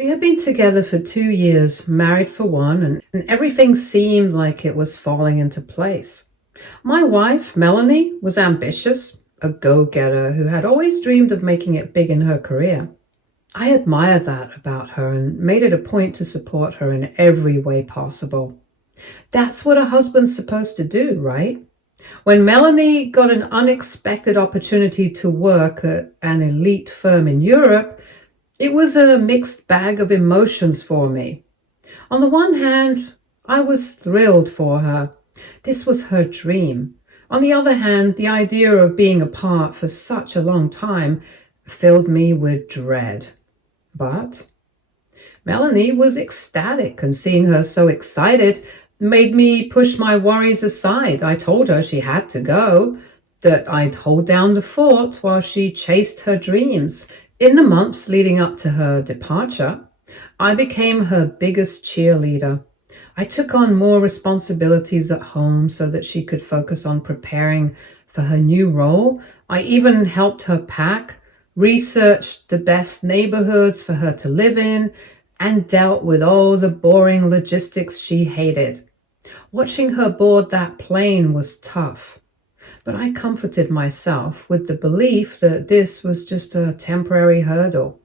We had been together for 2 years, married for one, and everything seemed like it was falling into place. My wife, Melanie, was ambitious, a go-getter who had always dreamed of making it big in her career. I admired that about her and made it a point to support her in every way possible. That's what a husband's supposed to do, right? When Melanie got an unexpected opportunity to work at an elite firm in Europe, it was a mixed bag of emotions for me. On the one hand, I was thrilled for her. This was her dream. On the other hand, the idea of being apart for such a long time filled me with dread. But Melanie was ecstatic, and seeing her so excited made me push my worries aside. I told her she had to go, that I'd hold down the fort while she chased her dreams. In the months leading up to her departure, I became her biggest cheerleader. I took on more responsibilities at home so that she could focus on preparing for her new role. I even helped her pack, researched the best neighborhoods for her to live in, and dealt with all the boring logistics she hated. Watching her board that plane was tough, but I comforted myself with the belief that this was just a temporary hurdle.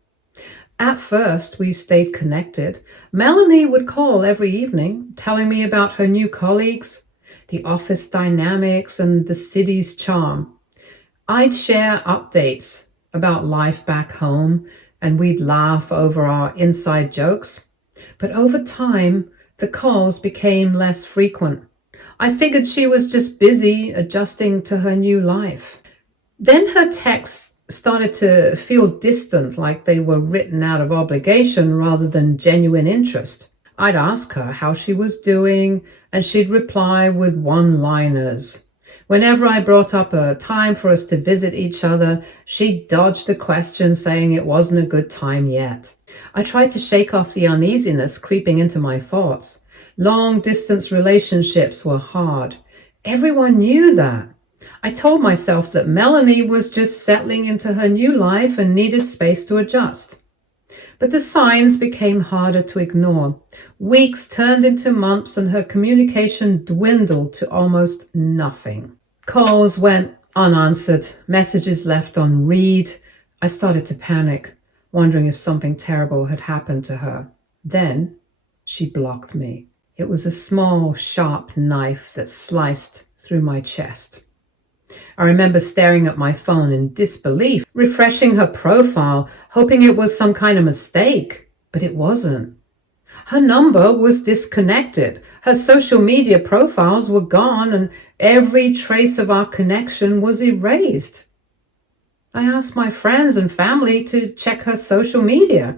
At first, we stayed connected. Melanie would call every evening, telling me about her new colleagues, the office dynamics, and the city's charm. I'd share updates about life back home, and we'd laugh over our inside jokes. But over time, the calls became less frequent. I figured she was just busy adjusting to her new life. Then her texts started to feel distant, like they were written out of obligation rather than genuine interest. I'd ask her how she was doing, and she'd reply with one-liners. Whenever I brought up a time for us to visit each other, she dodged the question, saying it wasn't a good time yet. I tried to shake off the uneasiness creeping into my thoughts. Long-distance relationships were hard. Everyone knew that. I told myself that Melanie was just settling into her new life and needed space to adjust. But the signs became harder to ignore. Weeks turned into months, and her communication dwindled to almost nothing. Calls went unanswered, messages left on read. I started to panic, wondering if something terrible had happened to her. Then she blocked me. It was a small, sharp knife that sliced through my chest. I remember staring at my phone in disbelief, refreshing her profile, hoping it was some kind of mistake, but it wasn't. Her number was disconnected. Her social media profiles were gone, and every trace of our connection was erased. I asked my friends and family to check her social media.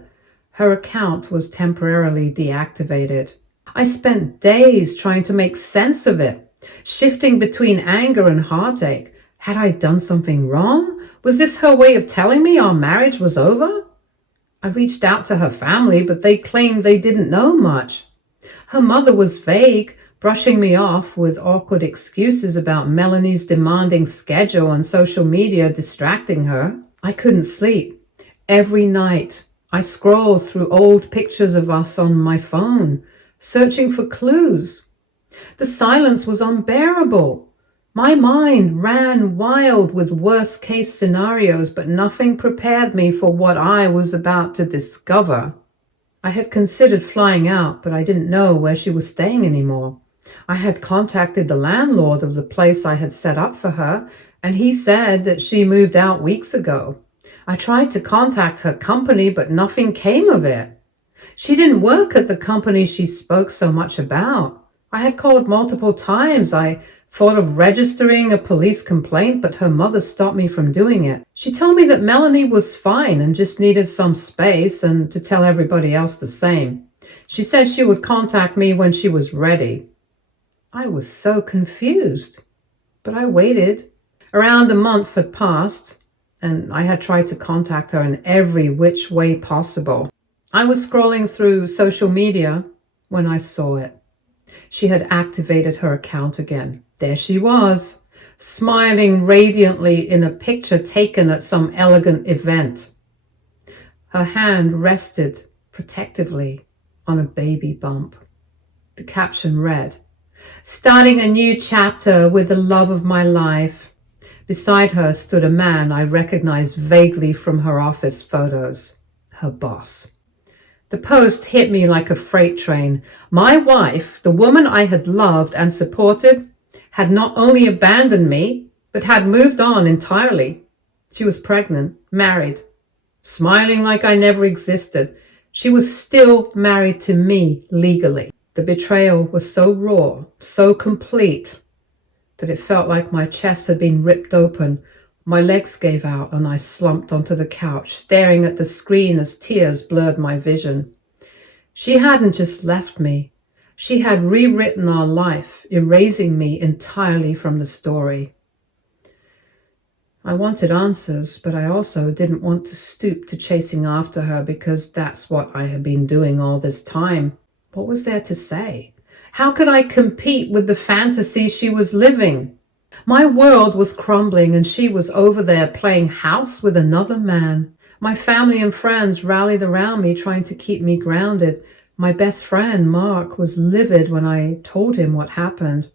Her account was temporarily deactivated. I spent days trying to make sense of it, shifting between anger and heartache. Had I done something wrong? Was this her way of telling me our marriage was over? I reached out to her family, but they claimed they didn't know much. Her mother was vague, brushing me off with awkward excuses about Melanie's demanding schedule and social media distracting her. I couldn't sleep. Every night, I scrolled through old pictures of us on my phone, searching for clues. The silence was unbearable. My mind ran wild with worst-case scenarios, but nothing prepared me for what I was about to discover. I had considered flying out, but I didn't know where she was staying anymore. I had contacted the landlord of the place I had set up for her, and he said that she moved out weeks ago. I tried to contact her company, but nothing came of it. She didn't work at the company she spoke so much about. I had called multiple times. I thought of registering a police complaint, but her mother stopped me from doing it. She told me that Melanie was fine and just needed some space, and to tell everybody else the same. She said she would contact me when she was ready. I was so confused, but I waited. Around a month had passed, and I had tried to contact her in every which way possible. I was scrolling through social media when I saw it. She had activated her account again. There she was, smiling radiantly in a picture taken at some elegant event. Her hand rested protectively on a baby bump. The caption read, "Starting a new chapter with the love of my life." Beside her stood a man I recognized vaguely from her office photos, her boss. The post hit me like a freight train. My wife, the woman I had loved and supported, had not only abandoned me, but had moved on entirely. She was pregnant, married, smiling like I never existed. She was still married to me legally. The betrayal was so raw, so complete, that it felt like my chest had been ripped open. My legs gave out and I slumped onto the couch, staring at the screen as tears blurred my vision. She hadn't just left me. She had rewritten our life, erasing me entirely from the story. I wanted answers, but I also didn't want to stoop to chasing after her because that's what I had been doing all this time. What was there to say? How could I compete with the fantasy she was living? My world was crumbling and she was over there playing house with another man. My family and friends rallied around me, trying to keep me grounded. My best friend, Mark, was livid when I told him what happened.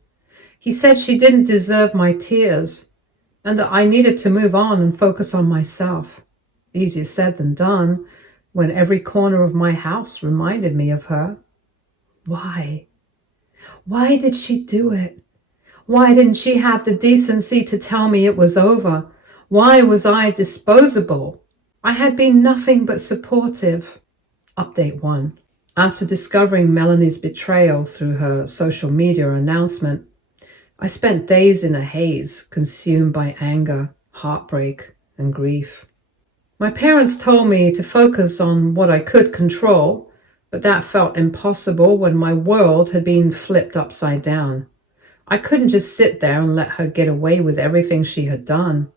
He said she didn't deserve my tears and that I needed to move on and focus on myself. Easier said than done when every corner of my house reminded me of her. Why? Why did she do it? Why didn't she have the decency to tell me it was over? Why was I disposable? I had been nothing but supportive. Update 1. After discovering Melanie's betrayal through her social media announcement, I spent days in a haze, consumed by anger, heartbreak, and grief. My parents told me to focus on what I could control, but that felt impossible when my world had been flipped upside down. I couldn't just sit there and let her get away with everything she had done.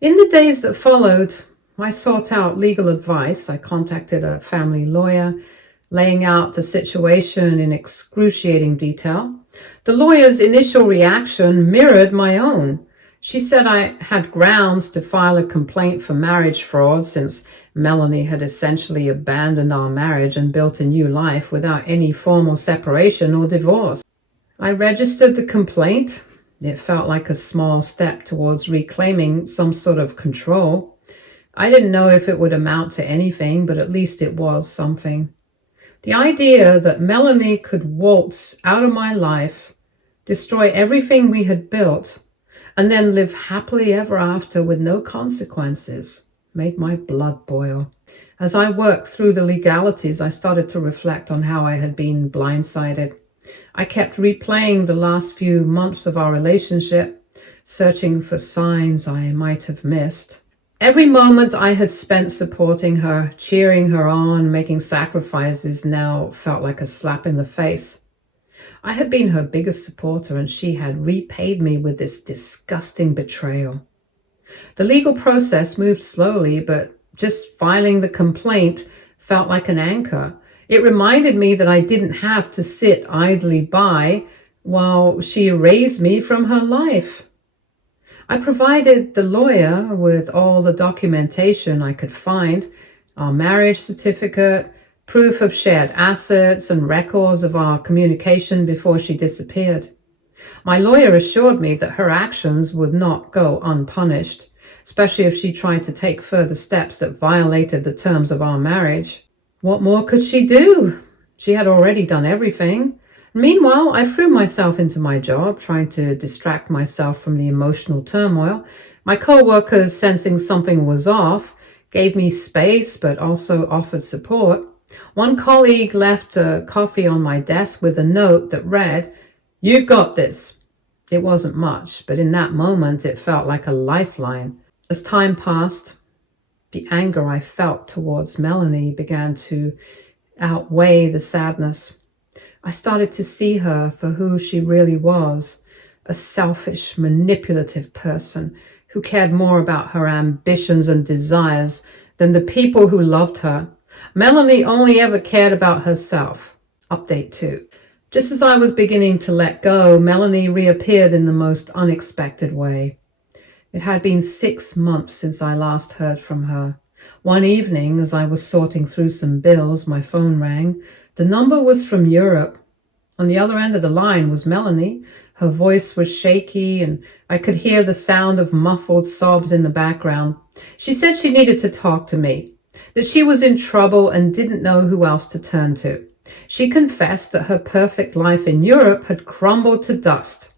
In the days that followed, I sought out legal advice. I contacted a family lawyer, laying out the situation in excruciating detail. The lawyer's initial reaction mirrored my own. She said I had grounds to file a complaint for marriage fraud since Melanie had essentially abandoned our marriage and built a new life without any formal separation or divorce. I registered the complaint. It felt like a small step towards reclaiming some sort of control. I didn't know if it would amount to anything, but at least it was something. The idea that Melanie could waltz out of my life, destroy everything we had built, and then live happily ever after with no consequences made my blood boil. As I worked through the legalities, I started to reflect on how I had been blindsided. I kept replaying the last few months of our relationship, searching for signs I might have missed. Every moment I had spent supporting her, cheering her on, making sacrifices now felt like a slap in the face. I had been her biggest supporter and she had repaid me with this disgusting betrayal. The legal process moved slowly, but just filing the complaint felt like an anchor. It reminded me that I didn't have to sit idly by while she erased me from her life. I provided the lawyer with all the documentation I could find, our marriage certificate, proof of shared assets, and records of our communication before she disappeared. My lawyer assured me that her actions would not go unpunished, especially if she tried to take further steps that violated the terms of our marriage. What more could she do? She had already done everything. Meanwhile, I threw myself into my job, trying to distract myself from the emotional turmoil. My co-workers, sensing something was off, gave me space but also offered support. One colleague left a coffee on my desk with a note that read, "You've got this." It wasn't much, but in that moment it felt like a lifeline. As time passed, the anger I felt towards Melanie began to outweigh the sadness. I started to see her for who she really was, a selfish, manipulative person who cared more about her ambitions and desires than the people who loved her. Melanie only ever cared about herself. Update 2. Just as I was beginning to let go, Melanie reappeared in the most unexpected way. It had been 6 months since I last heard from her. One evening, as I was sorting through some bills, my phone rang. The number was from Europe. On the other end of the line was Melanie. Her voice was shaky, and I could hear the sound of muffled sobs in the background. She said she needed to talk to me, that she was in trouble and didn't know who else to turn to. She confessed that her perfect life in Europe had crumbled to dust.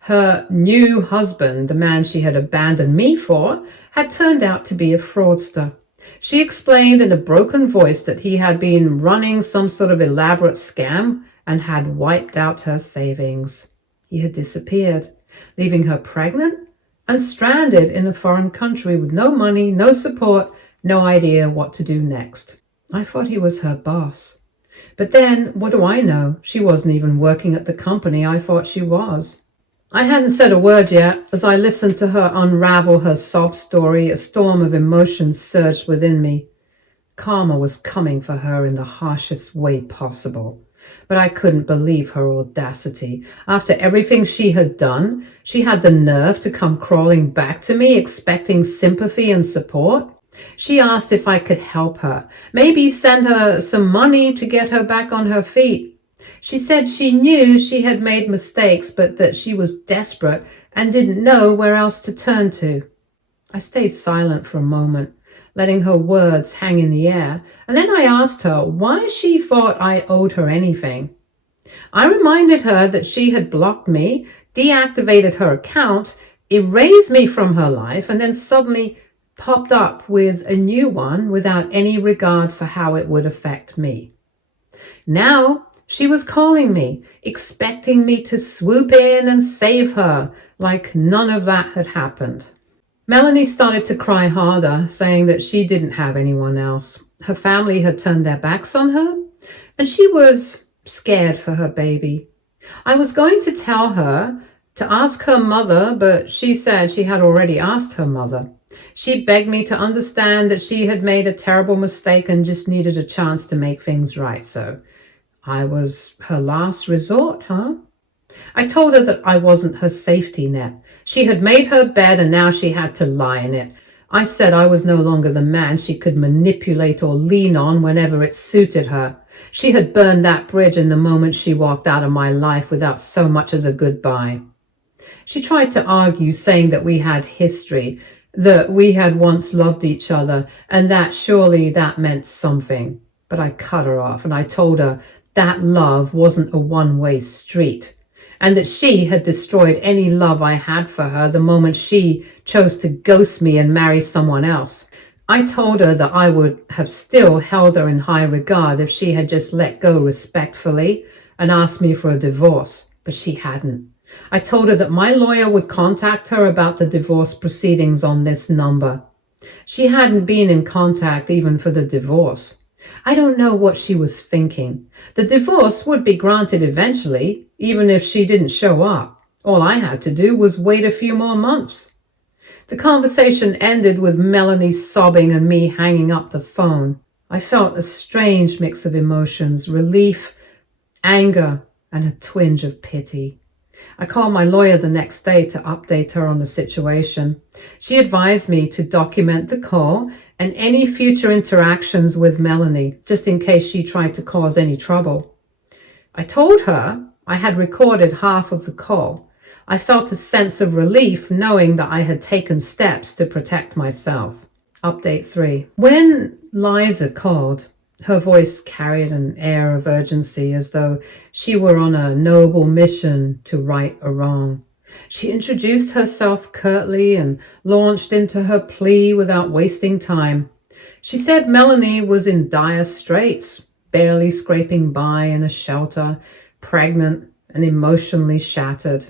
Her new husband, the man she had abandoned me for, had turned out to be a fraudster. She explained in a broken voice that he had been running some sort of elaborate scam and had wiped out her savings. He had disappeared, leaving her pregnant and stranded in a foreign country with no money, no support, no idea what to do next. I thought he was her boss. But then, what do I know? She wasn't even working at the company I thought she was. I hadn't said a word yet. As I listened to her unravel her sob story, a storm of emotions surged within me. Karma was coming for her in the harshest way possible. But I couldn't believe her audacity. After everything she had done, she had the nerve to come crawling back to me, expecting sympathy and support. She asked if I could help her, maybe send her some money to get her back on her feet. She said she knew she had made mistakes, but that she was desperate and didn't know where else to turn to. I stayed silent for a moment, letting her words hang in the air, and then I asked her why she thought I owed her anything. I reminded her that she had blocked me, deactivated her account, erased me from her life, and then suddenly popped up with a new one without any regard for how it would affect me. Now she was calling me, expecting me to swoop in and save her, like none of that had happened. Melanie started to cry harder, saying that she didn't have anyone else. Her family had turned their backs on her, and she was scared for her baby. I was going to tell her to ask her mother, but she said she had already asked her mother. She begged me to understand that she had made a terrible mistake and just needed a chance to make things right. So I was her last resort, huh? I told her that I wasn't her safety net. She had made her bed and now she had to lie in it. I said I was no longer the man she could manipulate or lean on whenever it suited her. She had burned that bridge in the moment she walked out of my life without so much as a goodbye. She tried to argue, saying that we had history, that we had once loved each other, and that surely that meant something. But I cut her off and I told her that love wasn't a one-way street, and that she had destroyed any love I had for her the moment she chose to ghost me and marry someone else. I told her that I would have still held her in high regard if she had just let go respectfully and asked me for a divorce, but she hadn't. I told her that my lawyer would contact her about the divorce proceedings on this number. She hadn't been in contact even for the divorce. I don't know what she was thinking. The divorce would be granted eventually, even if she didn't show up. All I had to do was wait a few more months. The conversation ended with Melanie sobbing and me hanging up the phone. I felt a strange mix of emotions, relief, anger, and a twinge of pity. I called my lawyer the next day to update her on the situation. She advised me to document the call and any future interactions with Melanie, just in case she tried to cause any trouble. I told her I had recorded half of the call. I felt a sense of relief knowing that I had taken steps to protect myself. Update 3. When Liza called, her voice carried an air of urgency, as though she were on a noble mission to right a wrong. She introduced herself curtly and launched into her plea without wasting time. She said Melanie was in dire straits, barely scraping by in a shelter, pregnant and emotionally shattered.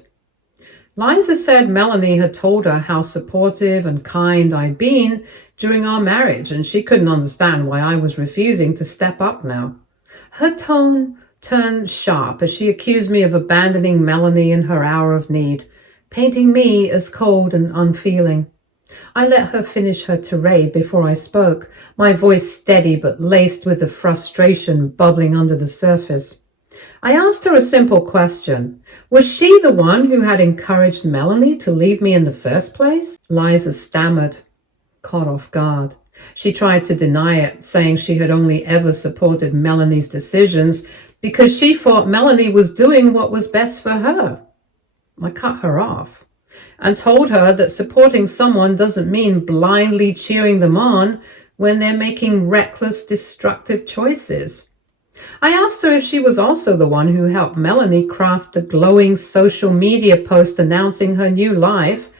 Liza said Melanie had told her how supportive and kind I'd been during our marriage, and she couldn't understand why I was refusing to step up now. Her tone turned sharp as she accused me of abandoning Melanie in her hour of need, painting me as cold and unfeeling. I let her finish her tirade before I spoke, my voice steady but laced with the frustration bubbling under the surface. I asked her a simple question. Was she the one who had encouraged Melanie to leave me in the first place? Liza stammered, caught off guard. She tried to deny it, saying she had only ever supported Melanie's decisions because she thought Melanie was doing what was best for her. I cut her off and told her that supporting someone doesn't mean blindly cheering them on when they're making reckless, destructive choices. I asked her if she was also the one who helped Melanie craft the glowing social media post announcing her new life,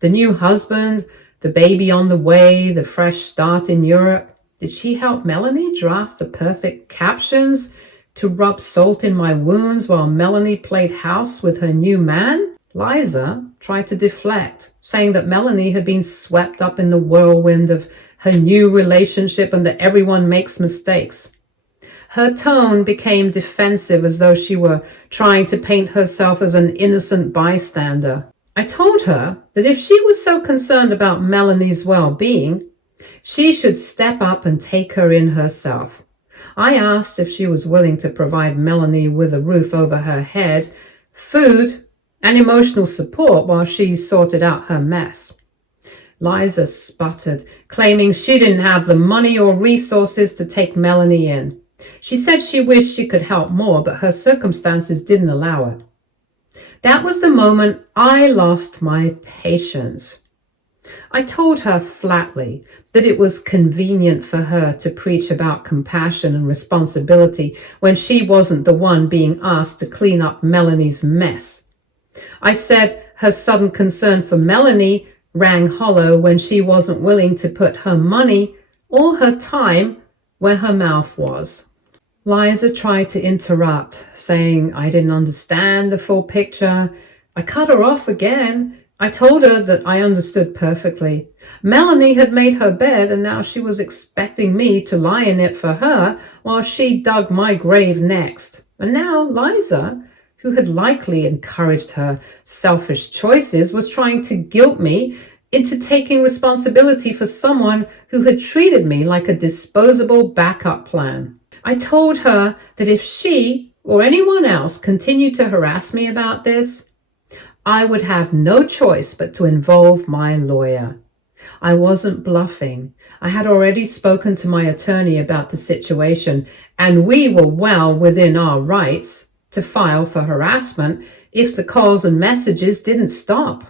the new husband, the baby on the way, the fresh start in Europe. Did she help Melanie draft the perfect captions to rub salt in my wounds while Melanie played house with her new man? Liza tried to deflect, saying that Melanie had been swept up in the whirlwind of her new relationship and that everyone makes mistakes. Her tone became defensive, as though she were trying to paint herself as an innocent bystander. I told her that if she was so concerned about Melanie's well-being, she should step up and take her in herself. I asked if she was willing to provide Melanie with a roof over her head, food, and emotional support while she sorted out her mess. Liza sputtered, claiming she didn't have the money or resources to take Melanie in. She said she wished she could help more, but her circumstances didn't allow it. That was the moment I lost my patience. I told her flatly that it was convenient for her to preach about compassion and responsibility when she wasn't the one being asked to clean up Melanie's mess. I said her sudden concern for Melanie rang hollow when she wasn't willing to put her money or her time where her mouth was. Liza tried to interrupt, saying I didn't understand the full picture. I cut her off again. I told her that I understood perfectly. Melanie had made her bed, and now she was expecting me to lie in it for her while she dug my grave next. And now Liza, who had likely encouraged her selfish choices, was trying to guilt me into taking responsibility for someone who had treated me like a disposable backup plan. I told her that if she or anyone else continued to harass me about this, I would have no choice but to involve my lawyer. I wasn't bluffing. I had already spoken to my attorney about the situation, and we were well within our rights to file for harassment if the calls and messages didn't stop.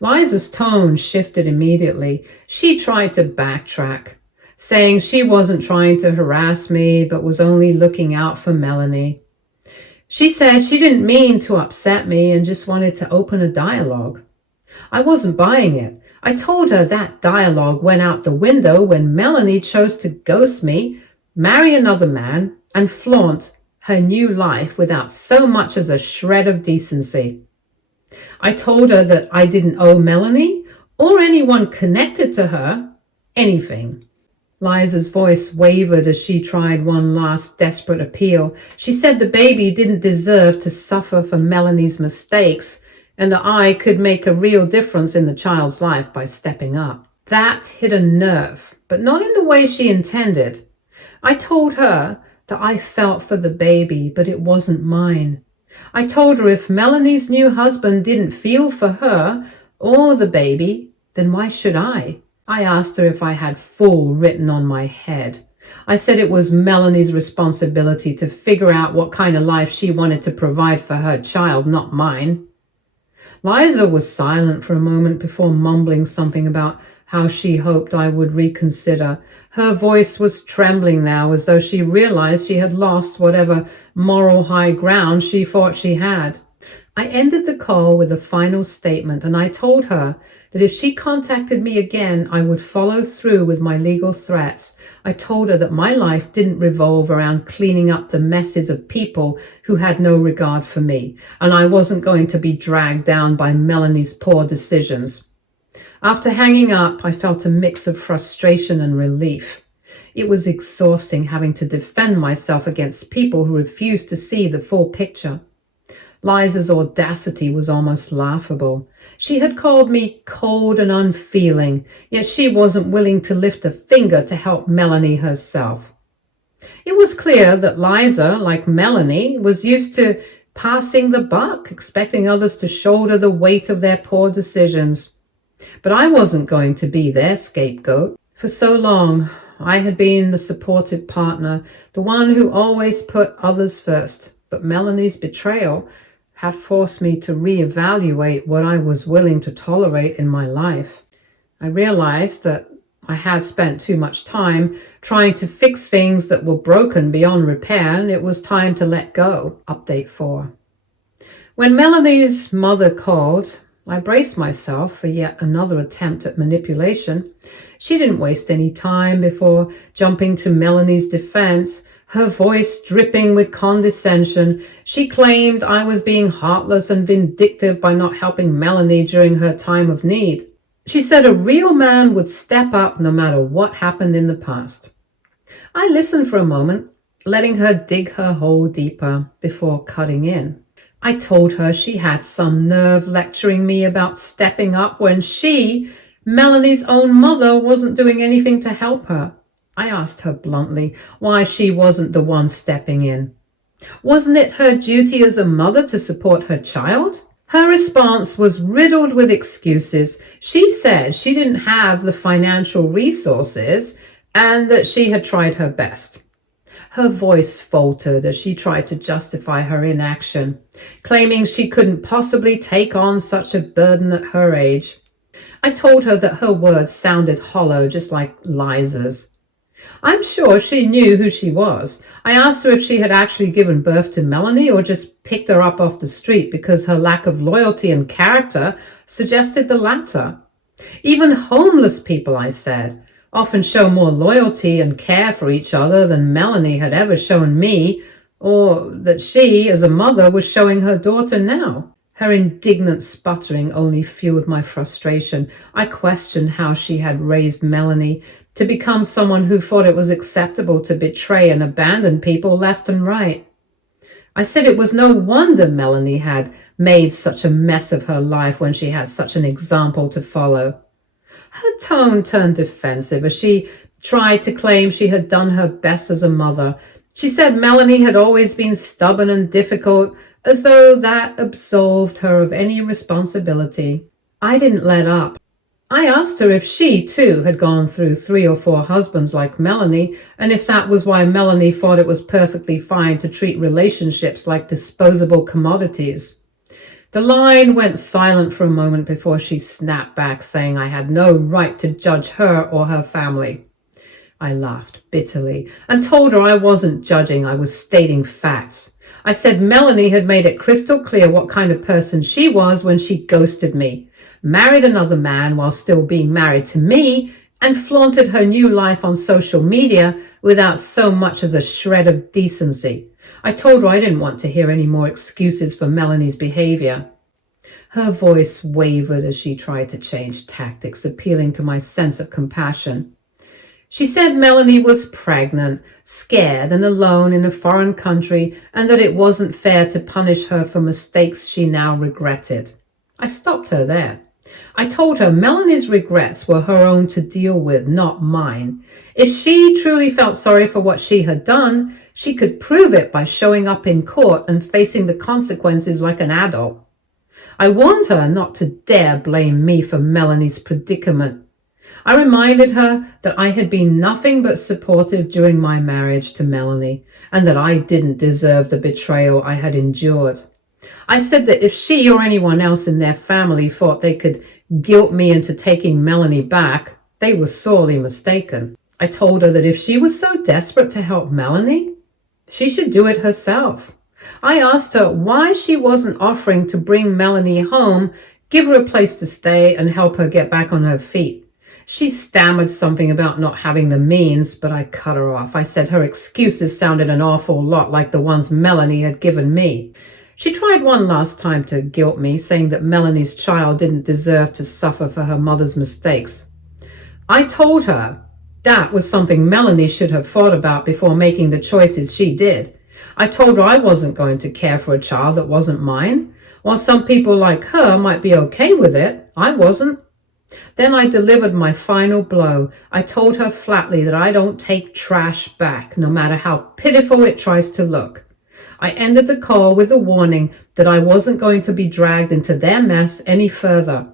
Liza's tone shifted immediately. She tried to backtrack, saying she wasn't trying to harass me, but was only looking out for Melanie. She said she didn't mean to upset me and just wanted to open a dialogue. I wasn't buying it. I told her that dialogue went out the window when Melanie chose to ghost me, marry another man, and flaunt her new life without so much as a shred of decency. I told her that I didn't owe Melanie or anyone connected to her anything. Liza's voice wavered as she tried one last desperate appeal. She said the baby didn't deserve to suffer for Melanie's mistakes and that I could make a real difference in the child's life by stepping up. That hit a nerve, but not in the way she intended. I told her that I felt for the baby, but it wasn't mine. I told her if Melanie's new husband didn't feel for her or the baby, then why should I? I asked her if I had fool written on my head. I said it was Melanie's responsibility to figure out what kind of life she wanted to provide for her child, not mine. Liza was silent for a moment before mumbling something about how she hoped I would reconsider. Her voice was trembling now, as though she realized she had lost whatever moral high ground she thought she had. I ended the call with a final statement, and I told her that if she contacted me again, I would follow through with my legal threats. I told her that my life didn't revolve around cleaning up the messes of people who had no regard for me, and I wasn't going to be dragged down by Melanie's poor decisions. After hanging up, I felt a mix of frustration and relief. It was exhausting having to defend myself against people who refused to see the full picture. Liza's audacity was almost laughable. She had called me cold and unfeeling, yet she wasn't willing to lift a finger to help Melanie herself. It was clear that Liza, like Melanie, was used to passing the buck, expecting others to shoulder the weight of their poor decisions. But I wasn't going to be their scapegoat. For so long, I had been the supportive partner, the one who always put others first. But Melanie's betrayal had forced me to reevaluate what I was willing to tolerate in my life. I realized that I had spent too much time trying to fix things that were broken beyond repair, and it was time to let go. Update 4. When Melanie's mother called, I braced myself for yet another attempt at manipulation. She didn't waste any time before jumping to Melanie's defense, her voice dripping with condescension. She claimed I was being heartless and vindictive by not helping Melanie during her time of need. She said a real man would step up no matter what happened in the past. I listened for a moment, letting her dig her hole deeper before cutting in. I told her she had some nerve lecturing me about stepping up when she, Melanie's own mother, wasn't doing anything to help her. I asked her bluntly why she wasn't the one stepping in. Wasn't it her duty as a mother to support her child? Her response was riddled with excuses. She said she didn't have the financial resources and that she had tried her best. Her voice faltered as she tried to justify her inaction, claiming she couldn't possibly take on such a burden at her age. I told her that her words sounded hollow, just like Liza's. I'm sure she knew who she was. I asked her if she had actually given birth to Melanie or just picked her up off the street because her lack of loyalty and character suggested the latter. Even homeless people, I said, often show more loyalty and care for each other than Melanie had ever shown me, or that she, as a mother, was showing her daughter now. Her indignant sputtering only fueled my frustration. I questioned how she had raised Melanie to become someone who thought it was acceptable to betray and abandon people left and right. I said it was no wonder Melanie had made such a mess of her life when she had such an example to follow. Her tone turned defensive as she tried to claim she had done her best as a mother. She said Melanie had always been stubborn and difficult, as though that absolved her of any responsibility. I didn't let up. I asked her if she, too, had gone through 3 or 4 husbands like Melanie, and if that was why Melanie thought it was perfectly fine to treat relationships like disposable commodities. The line went silent for a moment before she snapped back, saying I had no right to judge her or her family. I laughed bitterly and told her I wasn't judging, I was stating facts. I said Melanie had made it crystal clear what kind of person she was when she ghosted me, married another man while still being married to me, and flaunted her new life on social media without so much as a shred of decency. I told her I didn't want to hear any more excuses for Melanie's behavior. Her voice wavered as she tried to change tactics, appealing to my sense of compassion. She said Melanie was pregnant, scared and alone in a foreign country, and that it wasn't fair to punish her for mistakes she now regretted. I stopped her there. I told her Melanie's regrets were her own to deal with, not mine. If she truly felt sorry for what she had done, she could prove it by showing up in court and facing the consequences like an adult. I warned her not to dare blame me for Melanie's predicament. I reminded her that I had been nothing but supportive during my marriage to Melanie, and that I didn't deserve the betrayal I had endured. I said that if she or anyone else in their family thought they could guilt me into taking Melanie back, they were sorely mistaken. I told her that if she was so desperate to help Melanie, she should do it herself. I asked her why she wasn't offering to bring Melanie home, give her a place to stay, and help her get back on her feet. She stammered something about not having the means, but I cut her off. I said her excuses sounded an awful lot like the ones Melanie had given me. She tried one last time to guilt me, saying that Melanie's child didn't deserve to suffer for her mother's mistakes. I told her that was something Melanie should have thought about before making the choices she did. I told her I wasn't going to care for a child that wasn't mine. While some people like her might be okay with it, I wasn't. Then I delivered my final blow. I told her flatly that I don't take trash back, no matter how pitiful it tries to look. I ended the call with a warning that I wasn't going to be dragged into their mess any further.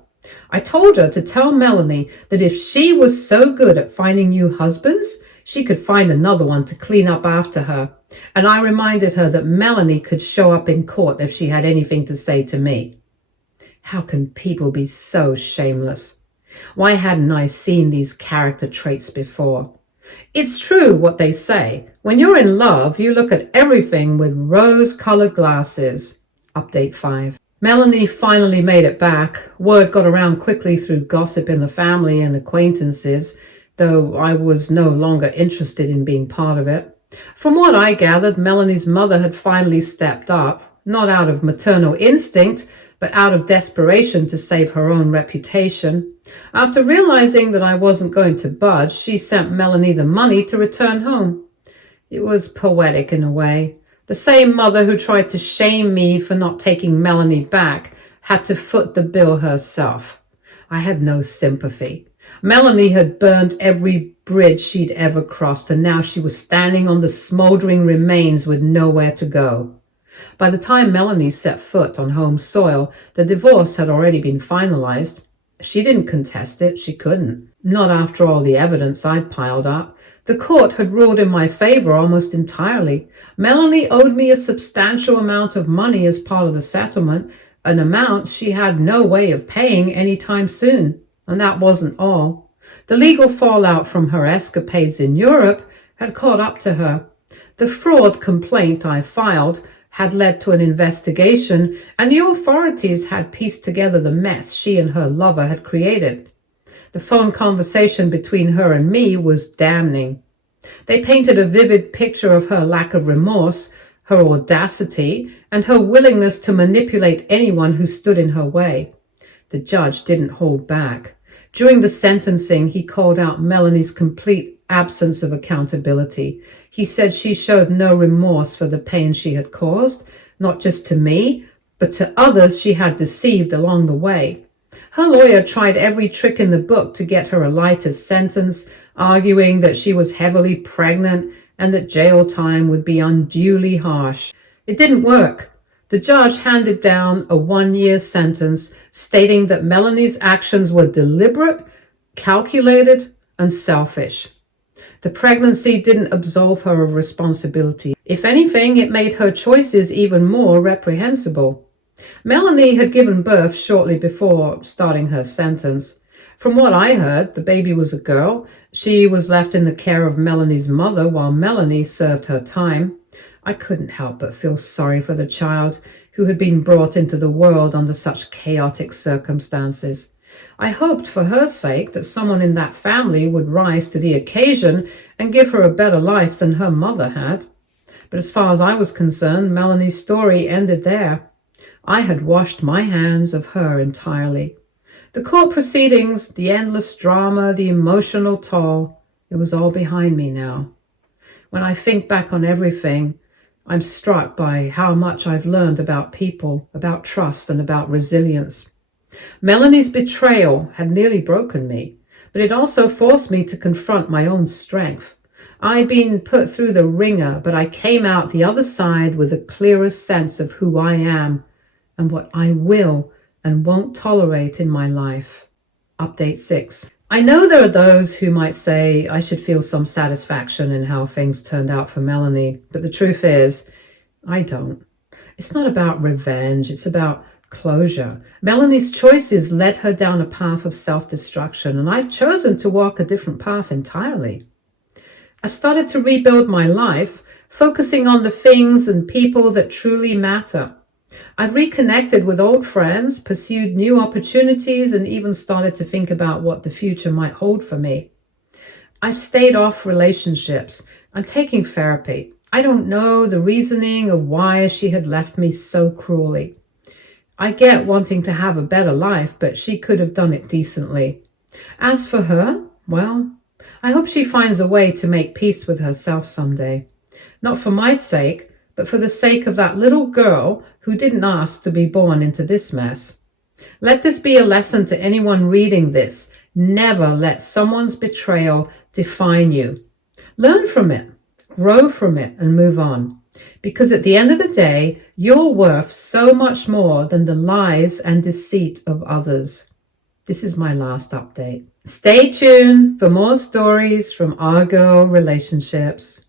I told her to tell Melanie that if she was so good at finding new husbands, she could find another one to clean up after her. And I reminded her that Melanie could show up in court if she had anything to say to me. How can people be so shameless? Why hadn't I seen these character traits before? It's true what they say. When you're in love, you look at everything with rose-colored glasses. Update 5. Melanie finally made it back. Word got around quickly through gossip in the family and acquaintances, though I was no longer interested in being part of it. From what I gathered, Melanie's mother had finally stepped up, not out of maternal instinct, but out of desperation to save her own reputation. After realizing that I wasn't going to budge, she sent Melanie the money to return home. It was poetic in a way. The same mother who tried to shame me for not taking Melanie back had to foot the bill herself. I had no sympathy. Melanie had burned every bridge she'd ever crossed, and now she was standing on the smoldering remains with nowhere to go. By the time Melanie set foot on home soil, the divorce had already been finalized. She didn't contest it. She couldn't. Not after all the evidence I'd piled up. The court had ruled in my favor almost entirely. Melanie owed me a substantial amount of money as part of the settlement, an amount she had no way of paying any time soon. And that wasn't all. The legal fallout from her escapades in Europe had caught up to her. The fraud complaint I filed had led to an investigation, and the authorities had pieced together the mess she and her lover had created. The phone conversation between her and me was damning. They painted a vivid picture of her lack of remorse, her audacity, and her willingness to manipulate anyone who stood in her way. The judge didn't hold back. During the sentencing, he called out Melanie's complete absence of accountability. He said she showed no remorse for the pain she had caused, not just to me, but to others she had deceived along the way. Her lawyer tried every trick in the book to get her a lighter sentence, arguing that she was heavily pregnant and that jail time would be unduly harsh. It didn't work. The judge handed down a 1-year sentence, stating that Melanie's actions were deliberate, calculated, and selfish. The pregnancy didn't absolve her of responsibility. If anything, it made her choices even more reprehensible. Melanie had given birth shortly before starting her sentence. From what I heard, the baby was a girl. She was left in the care of Melanie's mother while Melanie served her time. I couldn't help but feel sorry for the child who had been brought into the world under such chaotic circumstances. I hoped for her sake that someone in that family would rise to the occasion and give her a better life than her mother had. But as far as I was concerned, Melanie's story ended there. I had washed my hands of her entirely. The court proceedings, the endless drama, the emotional toll, it was all behind me now. When I think back on everything, I'm struck by how much I've learned about people, about trust, and about resilience. Melanie's betrayal had nearly broken me, but it also forced me to confront my own strength. I'd been put through the ringer, but I came out the other side with a clearer sense of who I am and what I will and won't tolerate in my life. Update 6. I know there are those who might say I should feel some satisfaction in how things turned out for Melanie, but the truth is, I don't. It's not about revenge, it's about closure. Melanie's choices led her down a path of self-destruction, and I've chosen to walk a different path entirely. I've started to rebuild my life, focusing on the things and people that truly matter. I've reconnected with old friends, pursued new opportunities, and even started to think about what the future might hold for me. I've stayed off relationships. I'm taking therapy. I don't know the reasoning of why she had left me so cruelly. I get wanting to have a better life, but she could have done it decently. As for her, well, I hope she finds a way to make peace with herself someday. Not for my sake, but for the sake of that little girl who didn't ask to be born into this mess. Let this be a lesson to anyone reading this. Never let someone's betrayal define you. Learn from it, grow from it, and move on. Because at the end of the day, you're worth so much more than the lies and deceit of others. This is my last update. Stay tuned for more stories from our girl relationships.